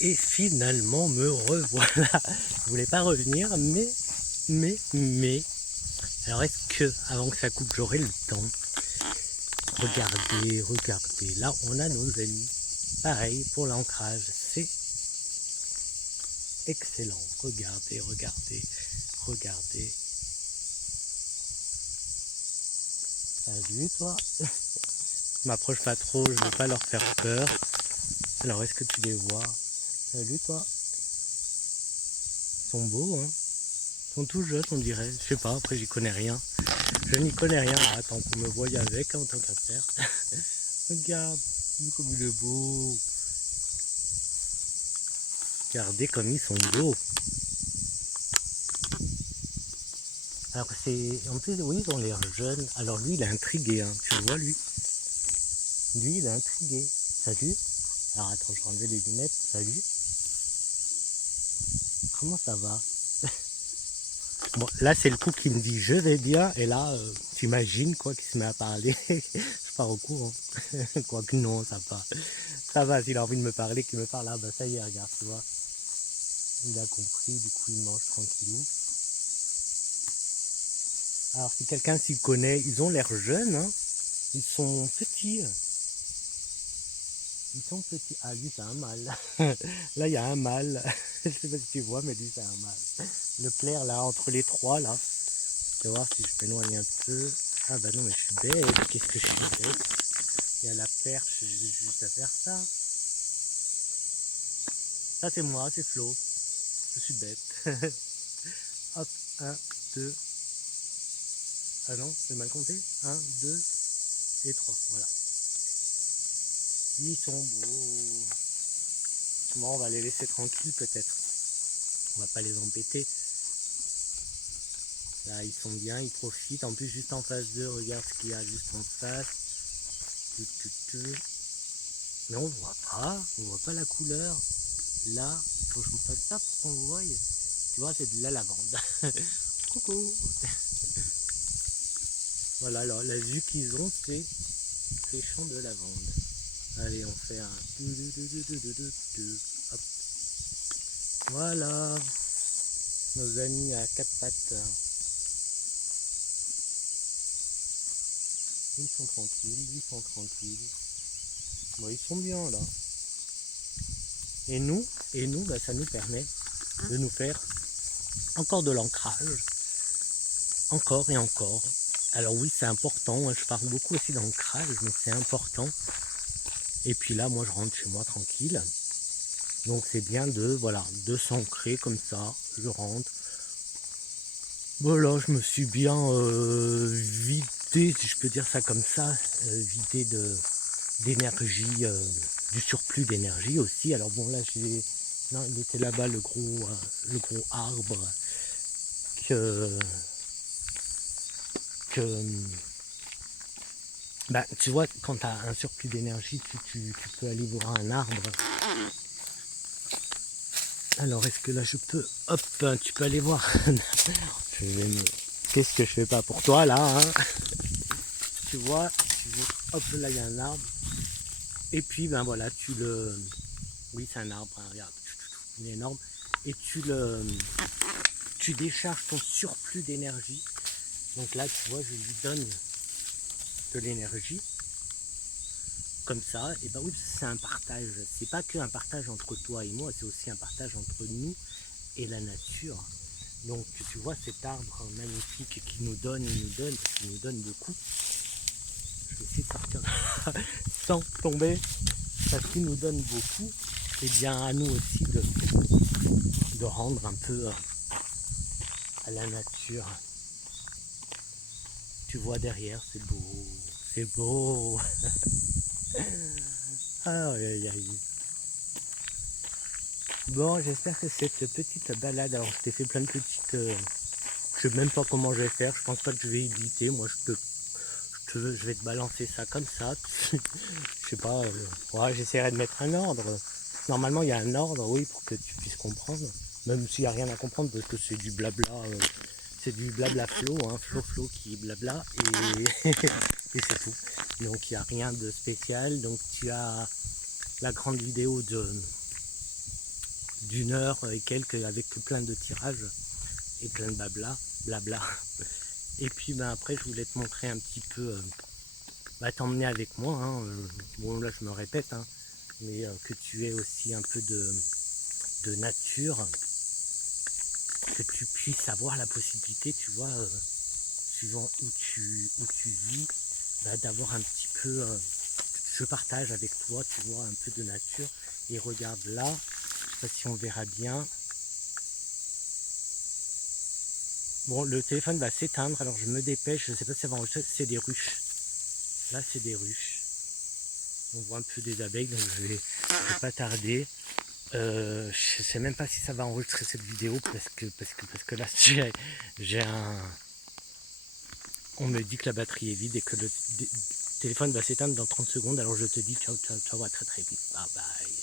Et finalement me revoilà. Je voulais pas revenir, mais. Alors est-ce que, avant que ça coupe, j'aurai le temps? Regardez. Là, on a nos amis. Pareil, pour l'ancrage, c'est excellent. Regardez. Salut toi. Je m'approche pas trop, je veux pas leur faire peur. Alors est-ce que tu les vois? Salut toi. Ils sont beaux, hein. Ils sont tout jeunes, on dirait. Je sais pas, après j'y connais rien. Je n'y connais rien. Attends qu'on me voie avec, hein, en tant qu'affaire. Regarde, comme il est beau. Regardez comme ils sont beaux. Alors c'est. En plus, oui, ils ont l'air jeunes. Alors lui, il est intrigué, hein. Tu le vois, lui? Lui, il est intrigué. Salut. Alors attends, je vais enlever les lunettes. Salut. Comment ça va? Bon, là, c'est le coup qui me dit je vais bien. Et là, t'imagines quoi qu'il se met à parler. Je pars au courant. Quoique non, ça va. Ça va, s'il a envie de me parler, qu'il me parle. Ah bah ça y est, regarde, tu vois. Il a compris, du coup, il mange tranquillou. Alors, si quelqu'un s'y connaît, ils ont l'air jeunes, hein. Ils sont petits. Ils sont petits. Ah, lui, c'est un mâle. Là, il y a un mâle. Je sais pas si tu vois, mais lui, c'est un mâle. Le clair, là, entre les trois, là. Je vais voir si je m'éloigne un peu. Ah, bah non, mais je suis bête. Qu'est-ce que je suis bête? Il y a la perche, j'ai juste à faire ça. Ça, c'est moi, c'est Flo. Je suis bête. Hop, 1, 2. Ah non, j'ai mal compté. 1, 2 et 3. Voilà. Ils sont beaux. Bon, on va les laisser tranquilles peut-être. On va pas les embêter. Là, ils sont bien, ils profitent. En plus, juste en face d'eux, regarde ce qu'il y a juste en face. Mais on voit pas la couleur. Là, il faut que je me fasse ça pour qu'on voie. Tu vois, c'est de la lavande. Coucou. Voilà, alors la vue qu'ils ont, c'est les champs de lavande. Allez, on fait un... Hop. Voilà, nos amis à quatre pattes. Ils sont tranquilles. Bon, ils sont bien là. Et nous bah, ça nous permet de nous faire encore de l'ancrage. Encore et encore. Alors oui, c'est important. Je parle beaucoup aussi d'ancrage, mais c'est important. Et puis là, moi, je rentre chez moi tranquille. Donc c'est bien de s'ancrer comme ça. Je rentre. Voilà, je me suis bien vidé, si je peux dire ça comme ça, vidé d'énergie, du surplus d'énergie aussi. Alors bon là non, il était là-bas le gros arbre que bah, tu vois, quand tu as un surplus d'énergie, tu peux aller voir un arbre. Alors est-ce que là je peux, hop, tu peux aller voir. Qu'est-ce que je fais pas pour toi là, hein? Tu vois, hop, là il y a un arbre. Et puis ben voilà, oui c'est un arbre, hein, regarde, il est énorme. Et tu décharges ton surplus d'énergie. Donc là tu vois, je lui donne de l'énergie. Comme ça, et ben oui, c'est un partage. C'est pas que un partage entre toi et moi, c'est aussi un partage entre nous et la nature. Donc tu vois cet arbre magnifique qui nous donne, qui nous donne beaucoup. Je vais essayer de sortir sans tomber, parce qu'il nous donne beaucoup. Et bien à nous aussi de rendre un peu à la nature. Tu vois derrière, c'est beau, c'est beau. Aïe, aïe. Bon, j'espère que cette petite balade, alors je t'ai fait plein de petites... je sais même pas comment je vais faire, je pense pas que je vais éditer, moi je vais te balancer ça comme ça. Je sais pas, ouais, j'essaierai de mettre un ordre. Normalement il y a un ordre, oui, pour que tu puisses comprendre, même s'il n'y a rien à comprendre parce que c'est du blabla, c'est du blabla flow, hein, flow qui blabla, et, et c'est tout. Donc il n'y a rien de spécial, donc tu as la grande vidéo d'une heure et quelques avec plein de tirages et plein de blabla. Et puis après je voulais te montrer un petit peu, t'emmener avec moi, hein, bon là je me répète, hein, mais que tu aies aussi un peu de nature, que tu puisses avoir la possibilité, tu vois, suivant où tu vis, d'avoir un petit peu, je partage avec toi, tu vois, un peu de nature. Et regarde là, je sais pas si on verra bien. Bon, le téléphone va s'éteindre, alors je me dépêche, je sais pas si ça va enregistrer, c'est des ruches. Là, c'est des ruches. On voit un peu des abeilles, donc je vais pas tarder. Je sais même pas si ça va enregistrer cette vidéo parce que là, j'ai un... On me dit que la batterie est vide et que le téléphone va s'éteindre dans 30 secondes, alors je te dis ciao, ciao, ciao, à très très vite. Bye bye.